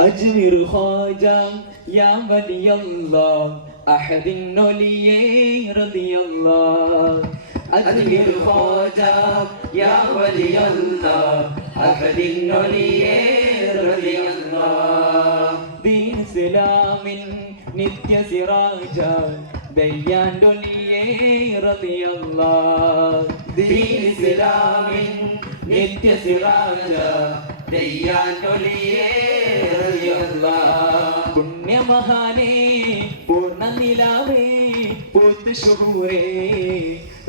أجمر خواجة يا ولي الله أحد ولي رضي الله. أجمل خواجة يا ولي الله أحد ولي നിത്യ സിറാജ ഇസ്ലാമിൻ നിത്യ സിറാജ പുണ്യമഹാനേ പൂർണ നിലാവേ പൂത്ത് ശുഹൂരേ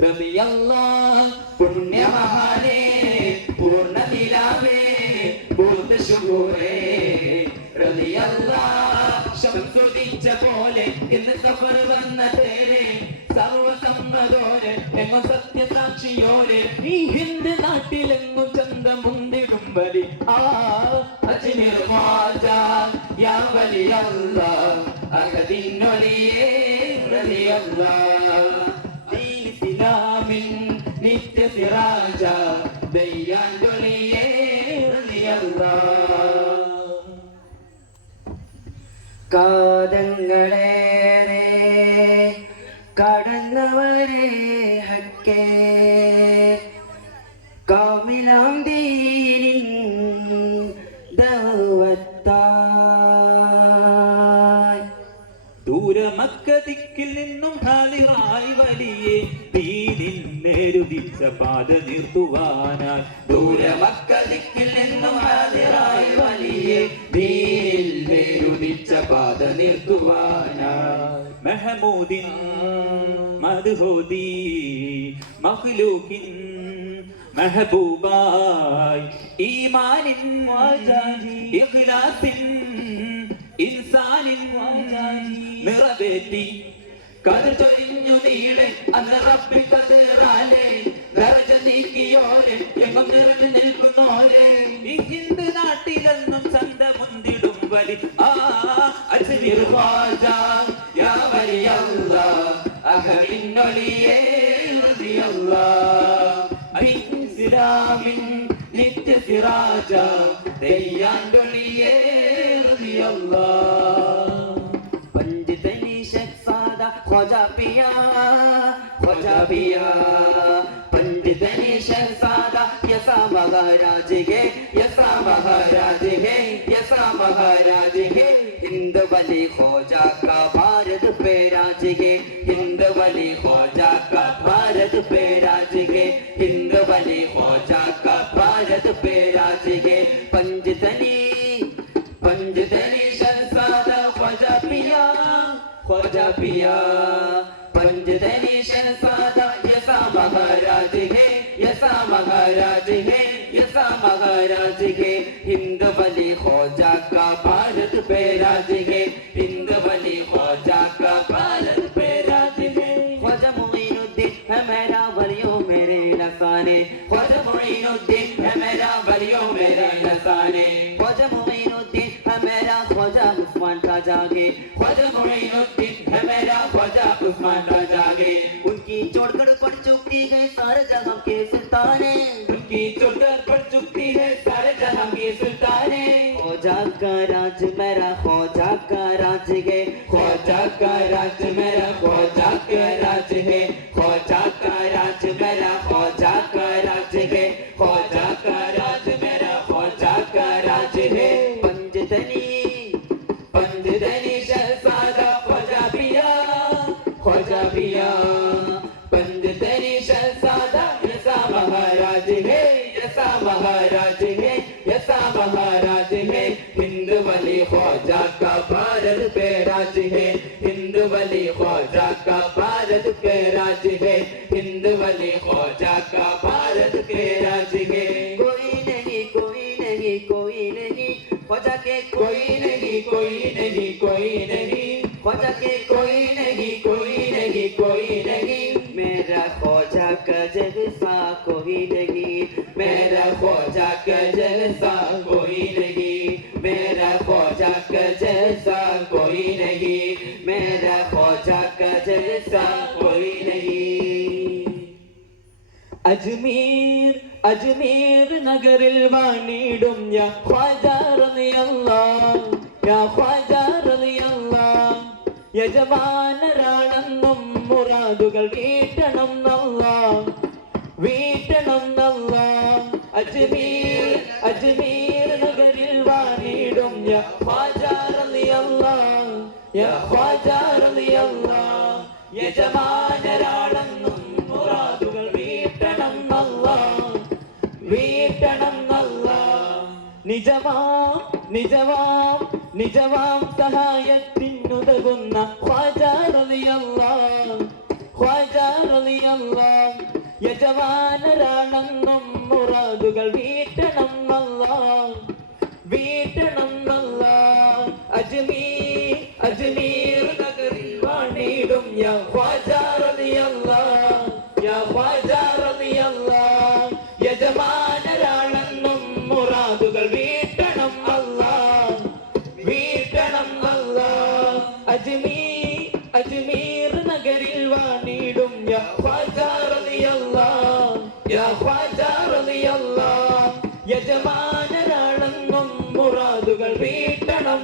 റളിയല്ല പുണ്യമഹാനേ പൂർണ നിലാവേ പൂർണ റളിയല്ലാഹ് ശംസുദിച്ച പോലെ ഇന്ന് സഫർ വന്ന തേരെ സർവസമ്മതോരെ എങ്ങോ സത്യസാക്ഷിയോരെ. ഈ ഹിന്ദ് നാട്ടിലെങ്ങും ചന്തമുണ്ടിടും ബലി ആ അജ്മീർ ഖ്വാജ യാ വലിയല്ലാഹ് അഹദിനൊലിയേ റളിയല്ലാഹ് ദീൻ ഇസ്ലാമിൻ നിത്യ സിറാജ ദയ്യാൻഡൊലിയേ റളിയല്ലാഹ് കാതങ്ങളേറെ കടന്നവരെ ഹക്കേ. കാമിലാം ദീനിൻ ദൂരമക്കതിക്കിൽ നിന്നും ഹാലിറായി വലിയേ. നേരുദിച്ച പാത നിർത്തുവാനായി. ദൂരമക്കതിക്കിൽ നിന്നും ഹാജരായി വലിയ ദീനിൽ വേരുദിച്ച പാത നിർത്തുവാനായി. മെഹമൂദിൻ മധുഹോദി മഹ്ലൂക്കിൻ മെഹബൂബായ് ഈമാനിൻ ഇഖ്ലാസിൻ ഇൻസാനിൻ നിറവേറ്റി ചൊരിഞ്ഞു നീളെ അന്ന് റബ്ബി കതിറാലേ. നിറച്ച നീക്കിയോരെ എങ്ങും നിറഞ്ഞു ഈ ഹിന്ദു നാട്ടിലെന്നും ചന്ത മുന്തിടും വലി. ആ യാ നിത്യ സിറാജ. തെയ്യാണ്ടൊളിയേ റളിയല്ലാഹ് ہے یسا مہاراج ہے یسا مہاراج ہے ہند ولی خوجا کا بھارت پہ راج ہے ہند ولی خوجا کا بھارت پہ راج ہے ہند ولی خوجا کا بھارت پہ راج ہے پنجتنی پنجتنی شہزادہ خواجہ پیا خواجہ پیا عثمان کا جاگے۔ خواجہ معین الدین ہے میرا خواجہ عثمان کا جاگے۔ ان کی چوڑ کر پر چکتی ہے سارے جہاں کے سلطانے۔ ان کی چوڑ کر پر چکتی ہے سارے جہاں کے سلطانے۔ خواجہ کا راج میرا خواجہ کا راج گے مہاراج میں یسا مہاراج میں ہند ولی خواجہ کا بھارت پہ راج ہے ہند ولی خواجہ کا بھارت پہ راج ہے ہند ولی خواجہ کا بھارت پہ راج ہے کوئی نہیں کوئی نہیں کوئی نہیں خواجہ کے کوئی نہیں کوئی نہیں کوئی نہیں خواجہ کے کوئی نہیں کوئی نہیں کوئی نہیں میرا خواجہ کا جلسہ کوئی نہیں मेरा खोजा के जैसा कोई नहीं। मेरा खोजा के जैसा कोई नहीं। मेरा खोजा के जैसा कोई नहीं। അജ്മീർ അജ്മീർ നഗറിൽ വാണിടും യാ ഖ്വാജാറിയല്ല യാ ഖ്വാജാറിയല്ല യജമാനരാണെന്നും മുറാദുകൾ വീട്ടിൽ അജ്മീർ അജ്മീർ മുറാദുകൾ അല്ലാ നിജമാം സഹായത്തിനുതകുന്ന ഖ്വാജ റളിയല്ലാഹ് ഖ്വാജ അജ്മീർ വാണിടും യാ മുറാദുകൾ വീട്ടണം അല്ലാഹ് വീട്ടണം അല്ലാഹ് അജ്മീർ അജ്മീർ വാണിടും യാ യജമാനരാണെന്നും മുറാദുകൾ വീട്ടണം